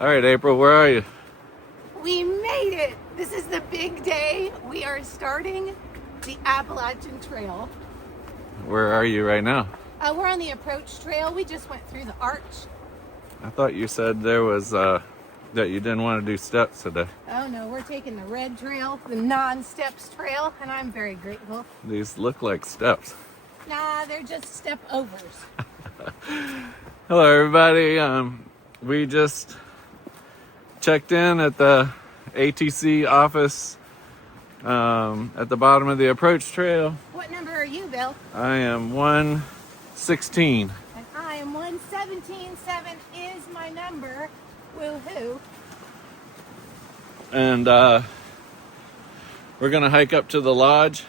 All right, April, where are you? We made it! This is the big day. We are starting the Appalachian Trail. Where are you right now? We're on the Approach Trail. We just went through the arch. I thought you said there was that you didn't want to do steps today. Oh no, we're taking the red trail, the non-steps trail, and I'm very grateful. These look like steps. Nah, they're just step overs. Hello, everybody. We just checked in at the ATC office at the bottom of the Approach Trail. What number are you, Bill? I am 116. And I am 117. 7 is my number. Woohoo. And we're gonna hike up to the lodge,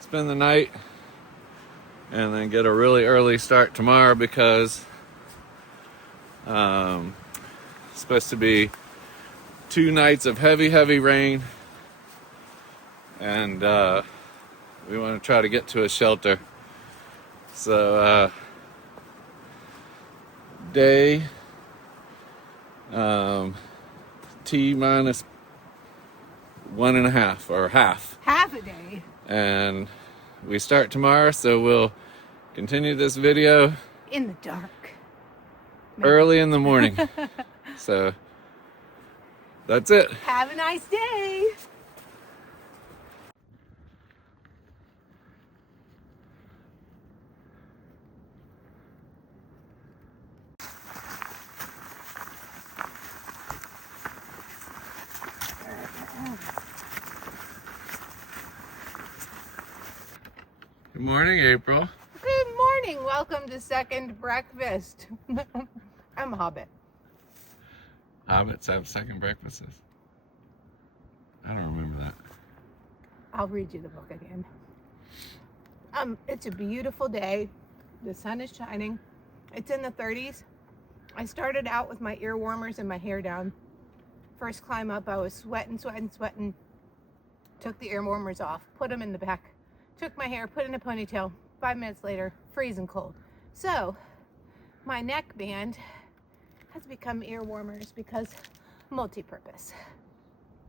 spend the night, and then get a really early start tomorrow because it's supposed to be 2 nights of heavy rain, and we want to try to get to a shelter. So day T minus 1.5 or half a day. And we start tomorrow, so we'll continue this video In the dark. early in the morning. So that's it. Have a nice day. Good morning, April. Good morning. Welcome to second breakfast. I'm a hobbit. Hobbits have second breakfasts. I don't remember that. I'll read you the book again. It's a beautiful day. The sun is shining. It's in the 30s. I started out with my ear warmers and my hair down. First climb up, I was sweating. Took the ear warmers off, put them in the back. Took my hair, put in a ponytail. 5 minutes later, freezing cold. So, my neck band has become ear warmers because multi-purpose.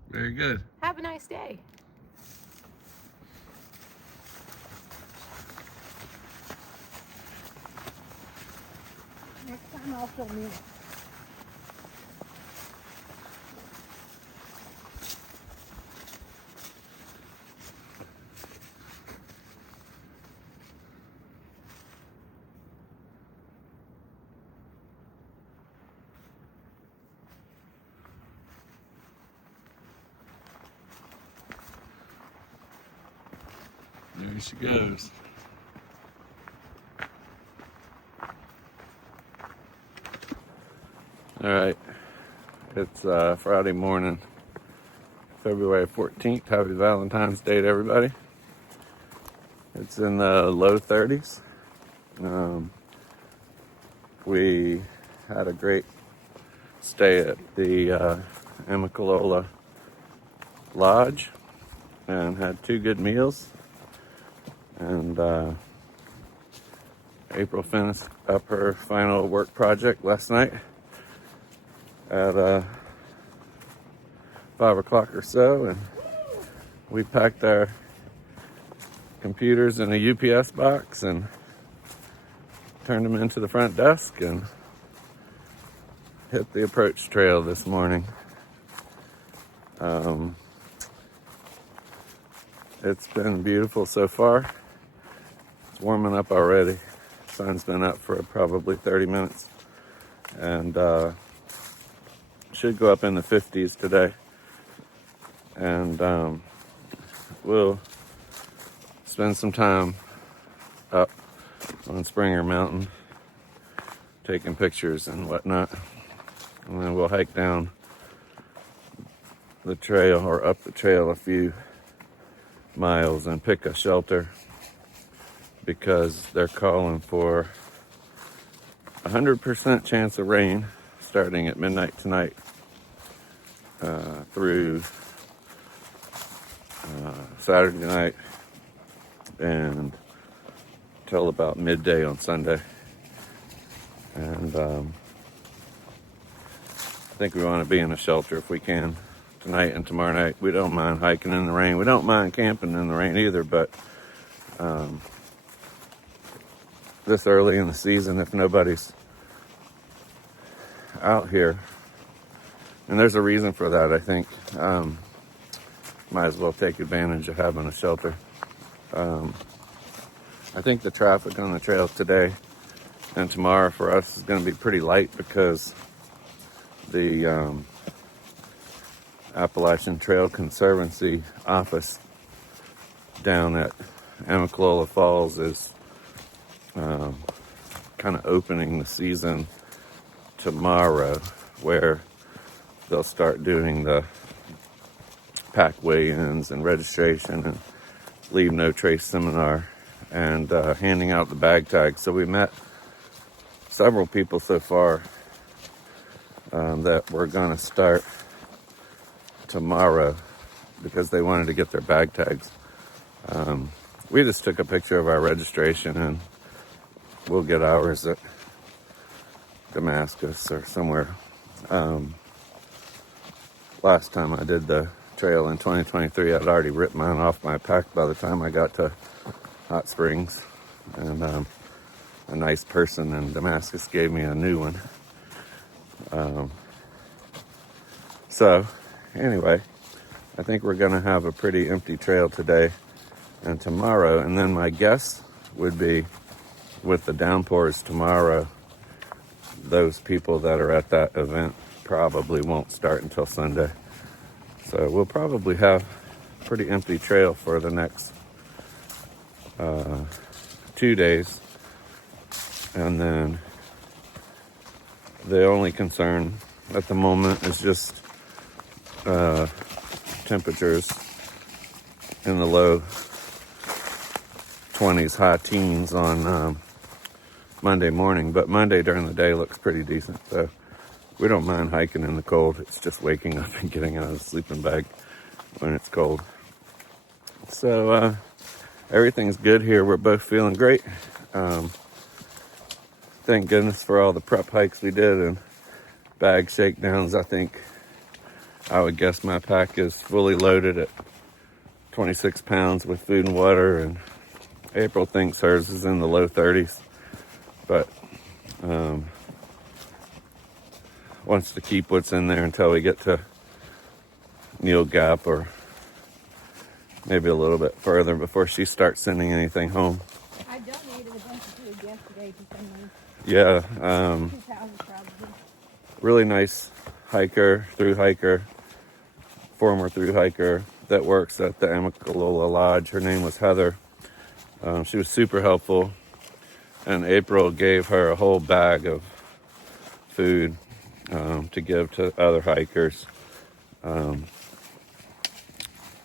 Very good. Have a nice day. Next time I'll film you. There she goes. All right, it's Friday morning, February 14th. Happy Valentine's Day to everybody. It's in the low 30s. We had a great stay at the Amicalola Lodge and had 2 good meals. And April finished up her final work project last night at 5 o'clock or so, and we packed our computers in a UPS box and turned them into the front desk and hit the Approach Trail this morning. It's been beautiful so far. It's warming up already. Sun's been up for probably 30 minutes, and should go up in the 50s today. And we'll spend some time up on Springer Mountain taking pictures and whatnot, and then we'll hike down the trail or up the trail a few miles and pick a shelter, because they're calling for 100% chance of rain starting at midnight tonight through Saturday night and till about midday on Sunday. And think we want to be in a shelter if we can tonight and tomorrow night. We don't mind hiking in the rain. We don't mind camping in the rain either, but this early in the season, if nobody's out here, and there's a reason for that, I think, might as well take advantage of having a shelter. I think the traffic on the trail today and tomorrow for us is going to be pretty light because the Appalachian Trail Conservancy office down at Amicalola Falls is kind of opening the season tomorrow, where they'll start doing the pack weigh-ins and registration and leave no trace seminar and handing out the bag tags. So we met several people so far that we're going to start tomorrow because they wanted to get their bag tags. We just took a picture of our registration and we'll get ours at Damascus or somewhere. Last time I did the trail in 2023, I'd already ripped mine off my pack by the time I got to Hot Springs, and a nice person in Damascus gave me a new one. So anyway, I think we're going to have a pretty empty trail today and tomorrow, and then my guess would be with the downpours tomorrow, those people that are at that event probably won't start until Sunday. So we'll probably have a pretty empty trail for the next 2 days. And then the only concern at the moment is just temperatures in the low 20s, high teens on Monday morning. But Monday during the day looks pretty decent. So we don't mind hiking in the cold. It's just waking up and getting out of the sleeping bag when it's cold. So everything's good here. We're both feeling great. Thank goodness for all the prep hikes we did and bag shakedowns. I would guess my pack is fully loaded at 26 pounds with food and water, and April thinks hers is in the low 30s. But wants to keep what's in there until we get to Neal Gap or maybe a little bit further before she starts sending anything home. I donated a bunch of food yesterday to someone. Yeah, 2,000 probably. really nice hiker, thru-hiker, former thru-hiker that works at the Amicalola Lodge. Her name was Heather. She was super helpful, and April gave her a whole bag of food to give to other hikers.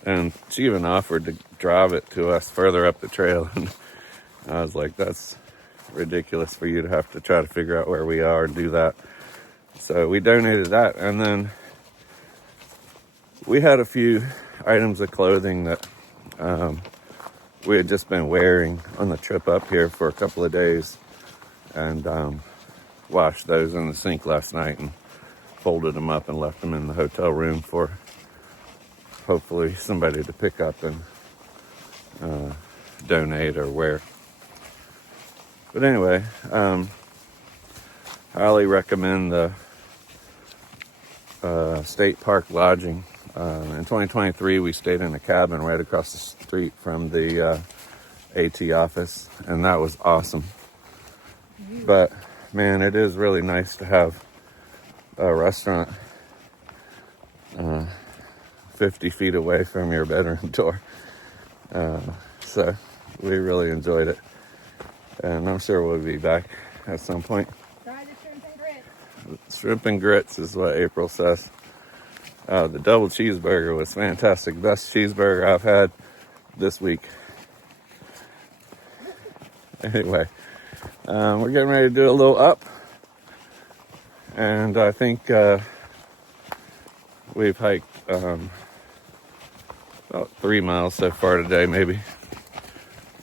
And she even offered to drive it to us further up the trail. And I was like, that's ridiculous for you to have to try to figure out where we are and do that. So we donated that. And then we had a few items of clothing that we had just been wearing on the trip up here for a couple of days. And washed those in the sink last night and folded them up and left them in the hotel room for hopefully somebody to pick up and donate or wear. But anyway, I highly recommend the State Park Lodging. In 2023, we stayed in a cabin right across the street from the AT office, and that was awesome. But man, it is really nice to have a restaurant 50 feet away from your bedroom door. So we really enjoyed it. And I'm sure we'll be back at some point. Try the shrimp and grits. Shrimp and grits is what April says. The double cheeseburger was fantastic. Best cheeseburger I've had this week. Anyway, we're getting ready to do a little up. And I think we've hiked about 3 miles so far today, maybe.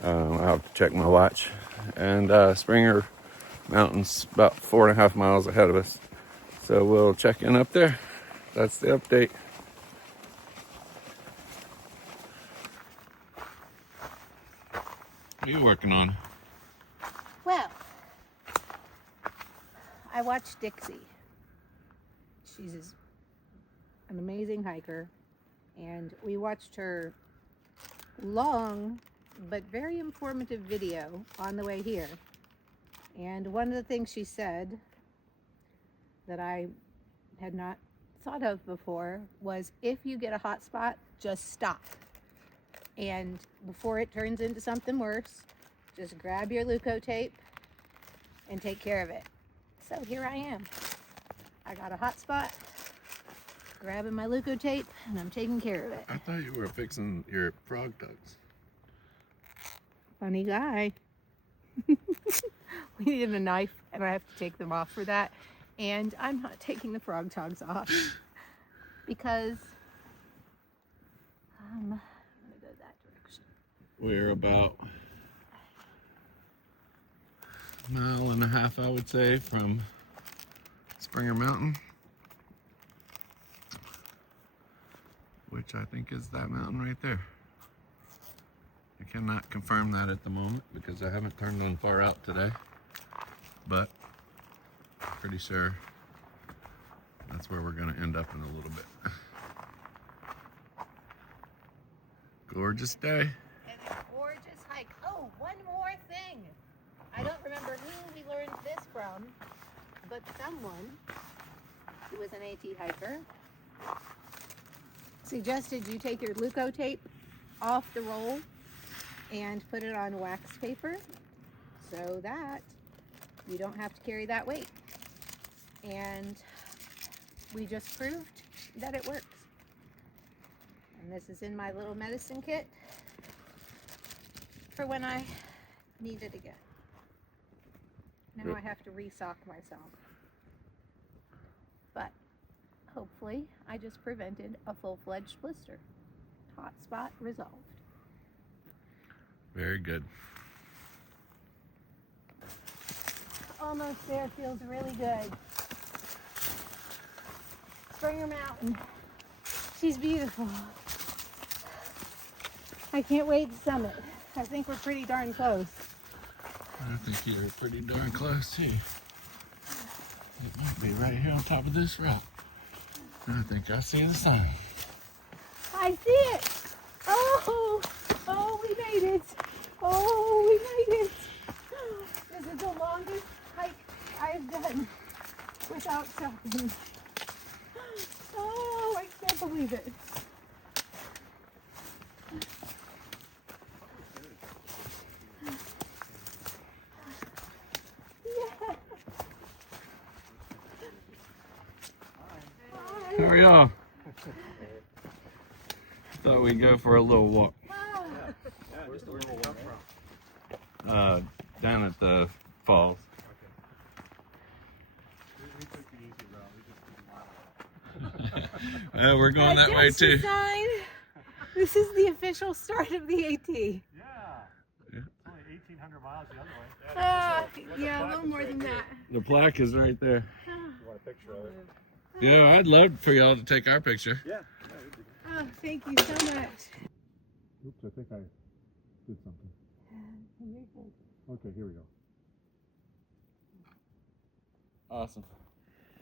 I'll have to check my watch. And Springer Mountain's about 4.5 miles ahead of us. So we'll check in up there. That's the update. What are you working on? Well, I watched Dixie. She's an amazing hiker, and we watched her long but very informative video on the way here. And one of the things she said that I had not thought of before was, if you get a hot spot, just stop. And before it turns into something worse, just grab your Leuco tape and take care of it. So here I am. I got a hot spot, grabbing my Leuco tape, and I'm taking care of it. I thought you were fixing your frog tugs. Funny guy. We needed a knife, and I have to take them off for that. And I'm not taking the frog togs off because I'm gonna go that direction. We're about a mile and a half, I would say, from Springer Mountain, which I think is that mountain right there. I cannot confirm that at the moment because I haven't turned in far out today, but I'm pretty sure that's where we're going to end up in a little bit. Gorgeous day. And a gorgeous hike. Oh, one more thing. I don't remember who we learned this from, but someone who was an AT hiker suggested you take your Leuco tape off the roll and put it on wax paper so that you don't have to carry that weight. And we just proved that it works. And this is in my little medicine kit for when I need it again. Now I have to resock myself. But hopefully I just prevented a full-fledged blister. Hot spot resolved. Very good. Almost there, feels really good. Springer Mountain. She's beautiful. I can't wait to summit. I think we're pretty darn close. I think you're pretty darn close too. It might be right here on top of this rock. I think I see the sun. I see it. Oh, we made it. Oh, we made it. This is the longest hike I've done without stopping. Oh, I can't believe it. Yeah. How are y'all? Thought we'd go for a little walk. Down at the falls. We're going that way too. Sign. This is the official start of the AT. Yeah. It's only 1,800 miles the other way. Yeah, a little more than that. The plaque is right there. You want a picture of it? Yeah, I'd love for y'all to take our picture. Yeah. Oh, thank you so much. Oops, I think I did something. Okay, here we go. Awesome.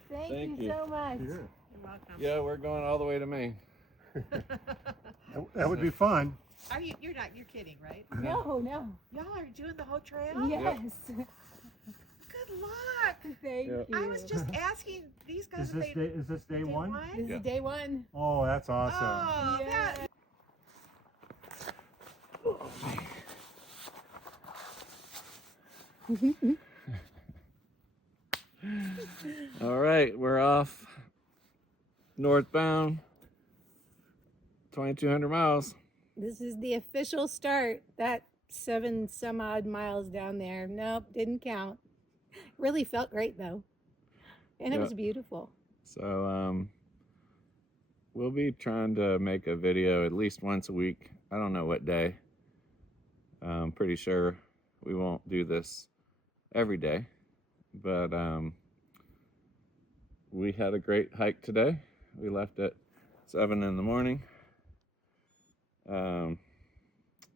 Thank you so much. Here. You're welcome. Yeah, we're going all the way to Maine. That would be fun. Are you? You're kidding, right? No. Y'all are doing the whole trail? Yes. Good luck. Thank Yep. you. I was just asking these guys Is if this they day, is this day one? This Yeah. is day one. Oh, that's awesome. Oh, Yeah. that, All right, we're off northbound, 2,200 miles. This is the official start. That 7 some odd miles down there. Nope, didn't count. Really felt great though. And it Yeah. was beautiful. So we'll be trying to make a video at least once a week. I don't know what day. I'm pretty sure we won't do this every day, but we we had a great hike today. We left at 7 in the morning.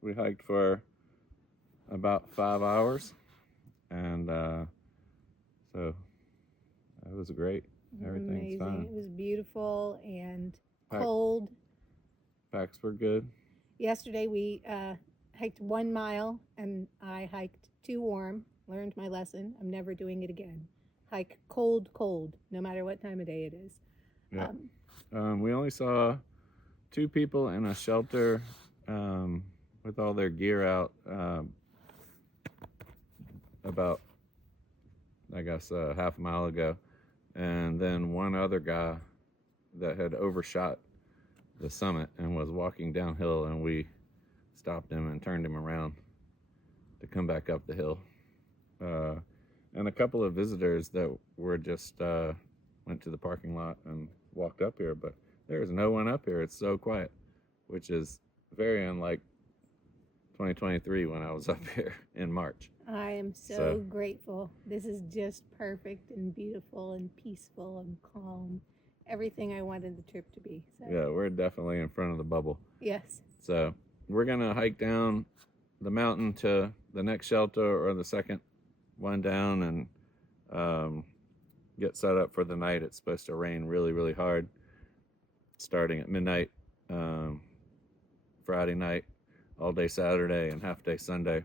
We hiked for about 5 hours, and so it was great. Everything's Amazing. fine. It was beautiful and Pack- cold. Packs were good. Yesterday we hiked 1 mile, and I hiked too warm. Learned my lesson. I'm never doing it again. Hike cold, no matter what time of day it is. Yeah. We only saw 2 people in a shelter with all their gear out about, I guess, half a mile ago. And then one other guy that had overshot the summit and was walking downhill, and we stopped him and turned him around to come back up the hill. And a couple of visitors that were just went to the parking lot and walked up here, but there's no one up here. It's so quiet, which is very unlike 2023 when I was up here in March. I am so grateful. This is just perfect and beautiful and peaceful and calm. Everything I wanted the trip to be. So. Yeah, we're definitely in front of the bubble. Yes. So we're gonna hike down the mountain to the next shelter or the second one down, and get set up for the night. It's supposed to rain really, really hard starting at midnight Friday night, all day Saturday, and half day Sunday.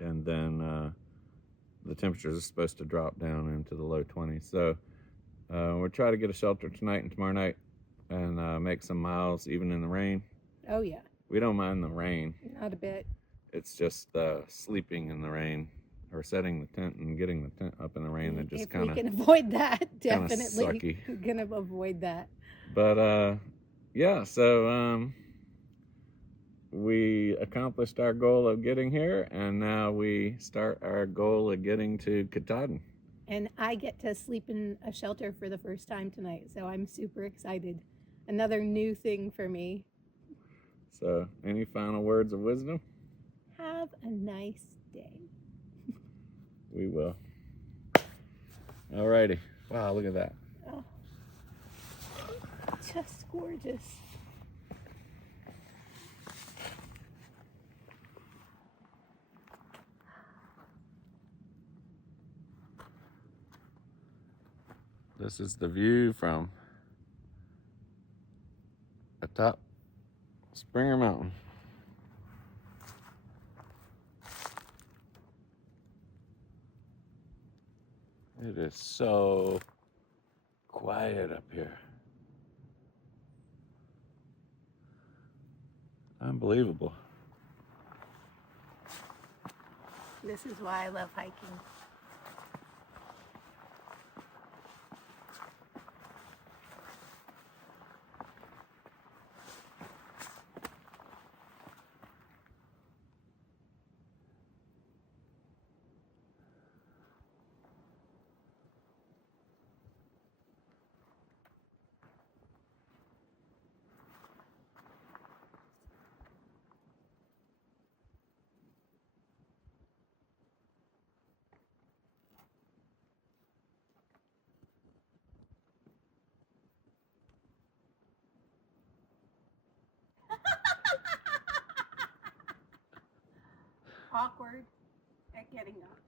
And then the temperatures are supposed to drop down into the low 20s. So we'll try to get a shelter tonight and tomorrow night, and make some miles even in the rain. Oh, yeah. We don't mind the rain. Not a bit. It's just sleeping in the rain or setting the tent and getting the tent up in the rain that just kind of... If we can avoid that, definitely. sucky. We're going to avoid that. But yeah, so we accomplished our goal of getting here, and now we start our goal of getting to Katahdin. And I get to sleep in a shelter for the first time tonight, so I'm super excited. Another new thing for me. So, any final words of wisdom? Have a nice day. We will. Alrighty. Wow, look at that. Oh, just gorgeous. This is the view from atop Springer Mountain. It is so quiet up here. Unbelievable. This is why I love hiking. Awkward at getting up.